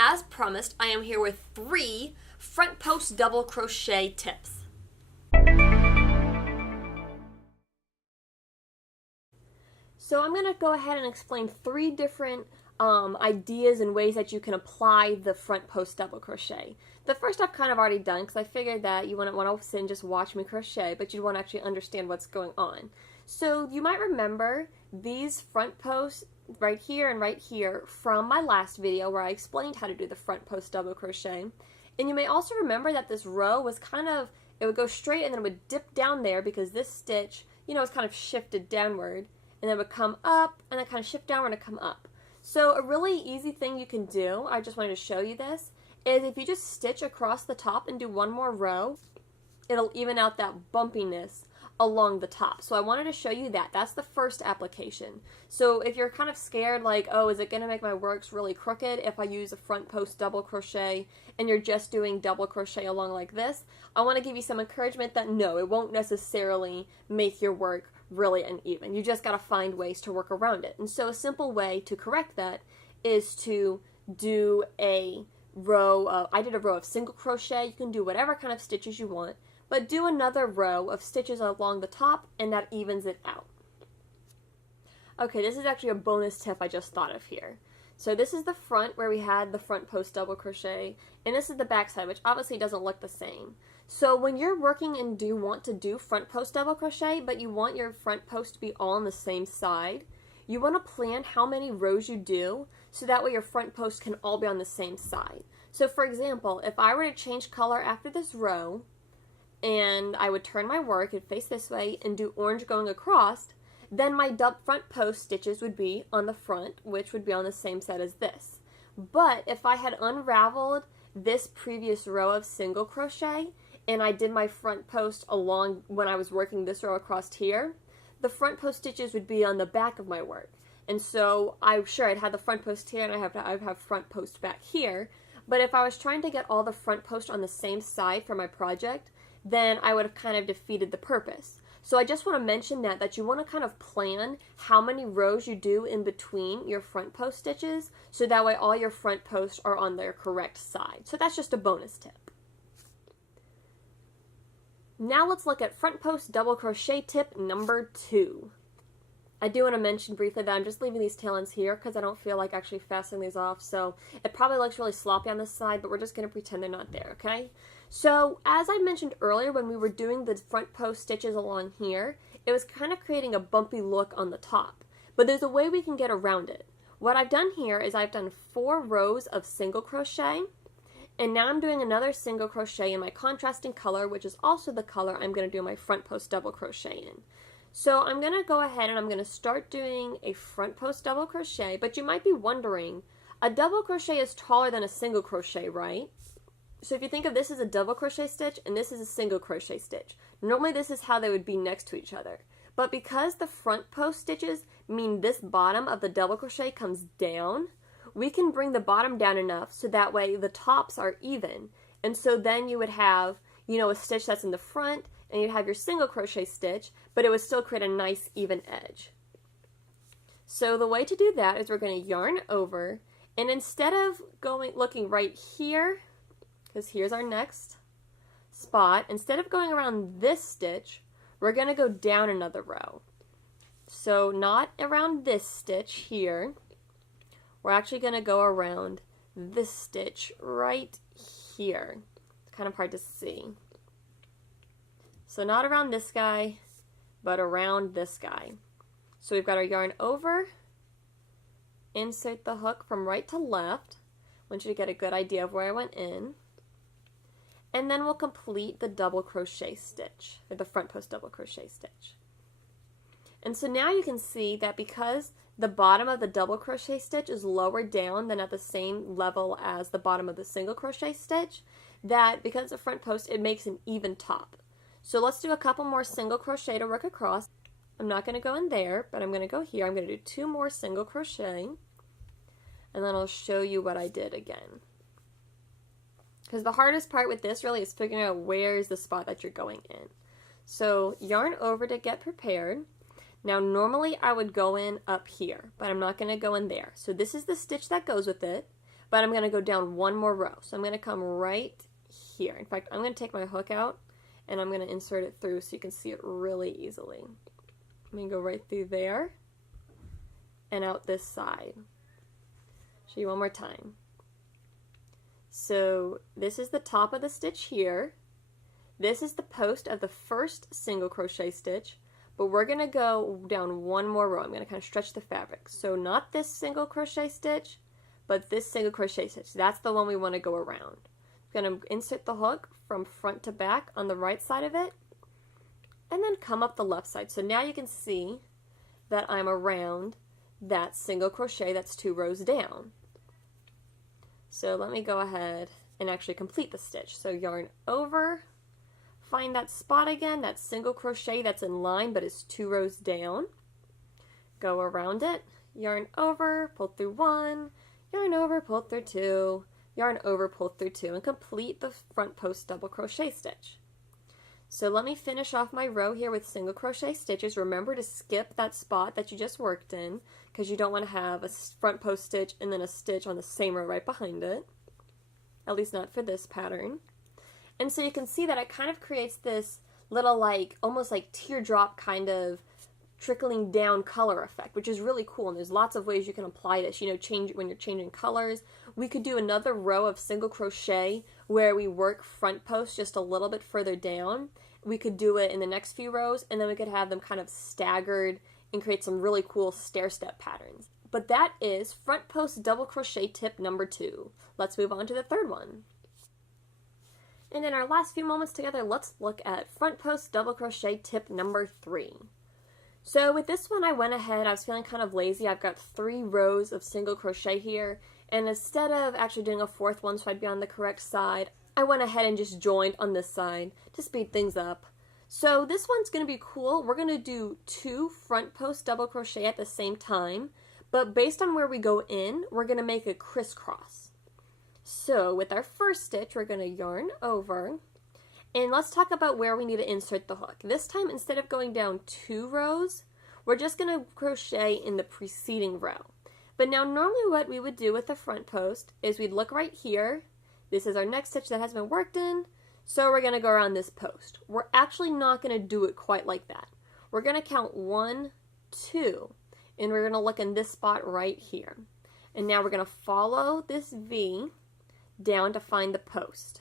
As promised, I am here with 3 front post double crochet tips. So I'm going to go ahead and explain 3 different ideas and ways that you can apply the front post double crochet. The first I've kind of already done because I figured that you wouldn't want to sit and just watch me crochet, but you'd want to actually understand what's going on. So you might remember these front posts right here and right here from my last video where I explained how to do the front post double crochet. And you may also remember that this row was it would go straight and then it would dip down there because this stitch, is kind of shifted downward, and then it would come up and then kind of shift downward and come up. So a really easy thing you can do, I just wanted to show you this, is if you just stitch across the top and do one more row, it'll even out that bumpiness along the top. So I wanted to show you that. That's the first application. So if you're kind of scared like, oh, is it going to make my works really crooked if I use a front post double crochet and you're just doing double crochet along like this, I want to give you some encouragement that no, it won't necessarily make your work really uneven. You just got to find ways to work around it. And so a simple way to correct that is to do a row of, I did a row of single crochet. You can do whatever kind of stitches you want, but do another row of stitches along the top and that evens it out. Okay, this is actually a bonus tip I just thought of here. So this is the front where we had the front post double crochet, and this is the back side, which obviously doesn't look the same. So when you're working and do want to do front post double crochet, but you want your front post to be all on the same side, you want to plan how many rows you do so that way your front post can all be on the same side. So for example, if I were to change color after this row, and I would turn my work and face this way and do orange going across, then my front post stitches would be on the front, which would be on the same side as this. But if I had unraveled this previous row of single crochet and I did my front post along when I was working this row across here, the front post stitches would be on the back of my work. And so I'm sure I'd have the front post here and I'd have front post back here. But if I was trying to get all the front post on the same side for my project, then I would have kind of defeated the purpose. So I just want to mention that you want to kind of plan how many rows you do in between your front post stitches, so that way all your front posts are on their correct side. So that's just a bonus tip. Now let's look at front post double crochet tip number 2. I do want to mention briefly that I'm just leaving these tail ends here because I don't feel like actually fastening these off, so it probably looks really sloppy on this side, but we're just going to pretend they're not there, okay? So as I mentioned earlier, when we were doing the front post stitches along here, it was kind of creating a bumpy look on the top, but there's a way we can get around it. What I've done here is I've done 4 rows of single crochet, and now I'm doing another single crochet in my contrasting color, which is also the color I'm going to do my front post double crochet in. So I'm going to go ahead and I'm going to start doing a front post double crochet, but you might be wondering, a double crochet is taller than a single crochet, right? So if you think of this as a double crochet stitch and this is a single crochet stitch, normally this is how they would be next to each other. But because the front post stitches mean this bottom of the double crochet comes down, we can bring the bottom down enough so that way the tops are even. And so then you would have, a stitch that's in the front, and you'd have your single crochet stitch, but it would still create a nice even edge. So the way to do that is we're going to yarn over, and instead of looking right here, because here's our next spot, instead of going around this stitch, we're going to go down another row. So not around this stitch here, we're actually going to go around this stitch right here. It's kind of hard to see. So not around this guy, but around this guy. So we've got our yarn over, insert the hook from right to left. I want you to get a good idea of where I went in. And then we'll complete the double crochet stitch, or the front post double crochet stitch. And so now you can see that because the bottom of the double crochet stitch is lower down than at the same level as the bottom of the single crochet stitch, that because it's a front post, it makes an even top. So let's do a couple more single crochet to work across. I'm not going to go in there, but I'm going to go here. I'm going to do 2 more single crochet, and then I'll show you what I did again. Because the hardest part with this really is figuring out where is the spot that you're going in. So yarn over to get prepared. Now normally I would go in up here, but I'm not going to go in there. So this is the stitch that goes with it, but I'm going to go down one more row. So I'm going to come right here. In fact, I'm going to take my hook out and I'm going to insert it through so you can see it really easily. I'm going to go right through there and out this side. Show you one more time. So this is the top of the stitch here. This is the post of the first single crochet stitch, but we're going to go down one more row. I'm going to kind of stretch the fabric. So not this single crochet stitch, but this single crochet stitch. That's the one we want to go around. I'm going to insert the hook from front to back on the right side of it, and then come up the left side. So now you can see that I'm around that single crochet that's 2 rows down. So let me go ahead and actually complete the stitch. So yarn over, find that spot again, that single crochet that's in line but is 2 rows down. Go around it, yarn over, pull through 1, yarn over, pull through 2, yarn over, pull through 2, and complete the front post double crochet stitch. So let me finish off my row here with single crochet stitches. Remember to skip that spot that you just worked in, because you don't want to have a front post stitch and then a stitch on the same row right behind it. At least not for this pattern. And so you can see that it kind of creates this little almost like teardrop kind of trickling down color effect, which is really cool. And there's lots of ways you can apply this, change when you're changing colors. We could do another row of single crochet where we work front post just a little bit further down. We could do it in the next few rows, and then we could have them kind of staggered and create some really cool stair-step patterns. But that is front post double crochet tip number 2. Let's move on to the third one. And in our last few moments together, let's look at front post double crochet tip number 3. So with this one, I went ahead, I was feeling kind of lazy. I've got 3 rows of single crochet here, and instead of actually doing a 4th one so I'd be on the correct side, I went ahead and just joined on this side to speed things up. So this one's going to be cool. We're going to do 2 front post double crochet at the same time, but based on where we go in, we're going to make a crisscross. So with our first stitch, we're going to yarn over, and let's talk about where we need to insert the hook. This time, instead of going down 2 rows, we're just going to crochet in the preceding row. But now normally what we would do with the front post is we'd look right here. This is our next stitch that has been worked in, so we're going to go around this post. We're actually not going to do it quite like that. We're going to count 1, 2, and we're going to look in this spot right here. And now we're going to follow this V down to find the post.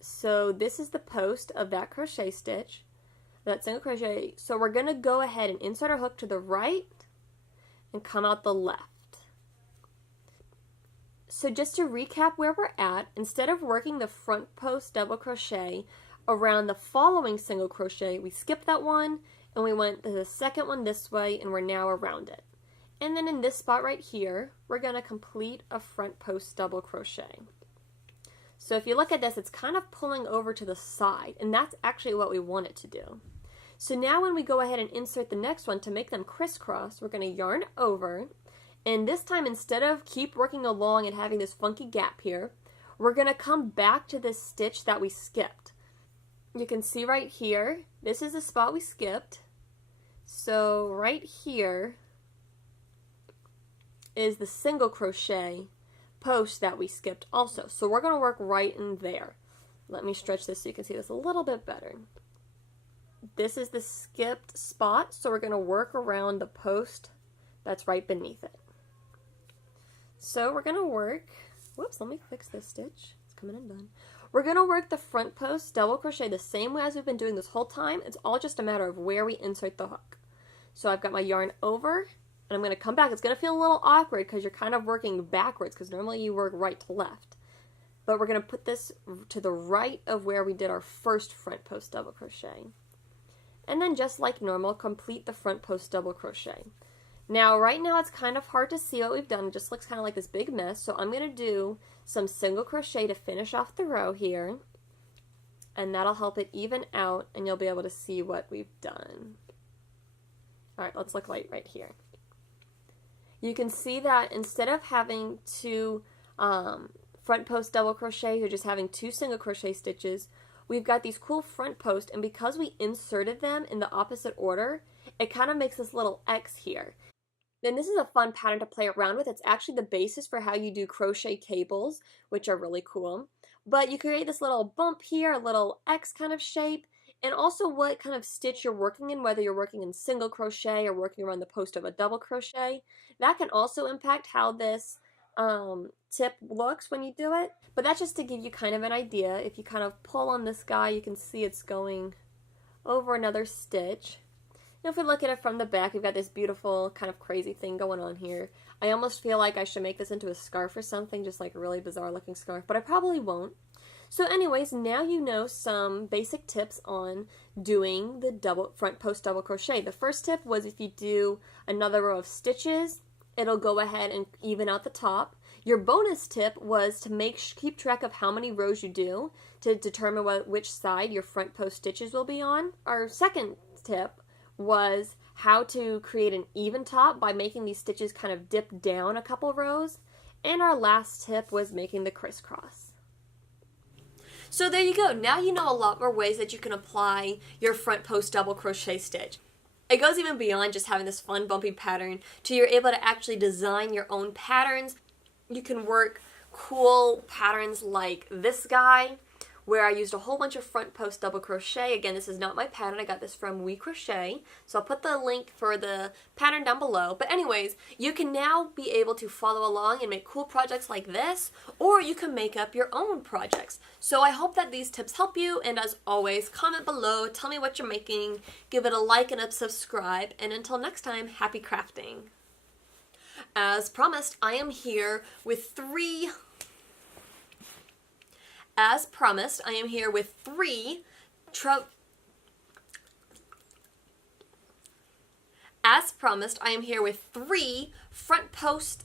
So this is the post of that crochet stitch, that single crochet. So we're going to go ahead and insert our hook to the right and come out the left. So just to recap where we're at, instead of working the front post double crochet around the following single crochet, we skipped that one and we went to the second one this way, and we're now around it. And then in this spot right here, we're going to complete a front post double crochet. So if you look at this, it's kind of pulling over to the side, and that's actually what we want it to do. So now when we go ahead and insert the next one to make them crisscross, we're going to yarn over, and this time instead of keep working along and having this funky gap here, we're going to come back to this stitch that we skipped. You can see right here, this is the spot we skipped. So right here is the single crochet post that we skipped also. So we're going to work right in there. Let me stretch this so you can see this a little bit better. This is the skipped spot, so we're going to work around the post that's right beneath it. So we're going to work, whoops, let me fix this stitch. It's coming undone. We're going to work the front post double crochet the same way as we've been doing this whole time. It's all just a matter of where we insert the hook. So I've got my yarn over, and I'm going to come back. It's going to feel a little awkward because you're kind of working backwards, because normally you work right to left. But we're going to put this to the right of where we did our first front post double crochet. And then just like normal, complete the front post double crochet. Now right now it's kind of hard to see what we've done. It just looks kind of like this big mess. So I'm going to do some single crochet to finish off the row here. And that'll help it even out, and you'll be able to see what we've done. Alright, let's look right here. You can see that instead of having 2 front post double crochet, you're just having 2 single crochet stitches. We've got these cool front posts, and because we inserted them in the opposite order, it kind of makes this little X here. Then this is a fun pattern to play around with. It's actually the basis for how you do crochet cables, which are really cool. But you create this little bump here, a little X kind of shape, and also what kind of stitch you're working in, whether you're working in single crochet or working around the post of a double crochet. That can also impact how this tip looks when you do it. But that's just to give you kind of an idea. If you kind of pull on this guy, you can see it's going over another stitch. Now if we look at it from the back, we've got this beautiful kind of crazy thing going on here. I almost feel like I should make this into a scarf or something, just like a really bizarre looking scarf, but I probably won't. So anyways, now you know some basic tips on doing the front post double crochet. The first tip was if you do another row of stitches, it'll go ahead and even out the top. Your bonus tip was to keep track of how many rows you do to determine which side your front post stitches will be on. Our second tip was how to create an even top by making these stitches kind of dip down a couple rows. And our last tip was making the crisscross. So there you go. Now you know a lot more ways that you can apply your front post double crochet stitch. It goes even beyond just having this fun bumpy pattern to you're able to actually design your own patterns. You can work cool patterns like this guy, where I used a whole bunch of front post double crochet. Again, this is not my pattern. I got this from We Crochet. So I'll put the link for the pattern down below. But anyways, you can now be able to follow along and make cool projects like this, or you can make up your own projects. So I hope that these tips help you, and as always, comment below, tell me what you're making, give it a like and a subscribe, and until next time, happy crafting. As promised, I am here with three front post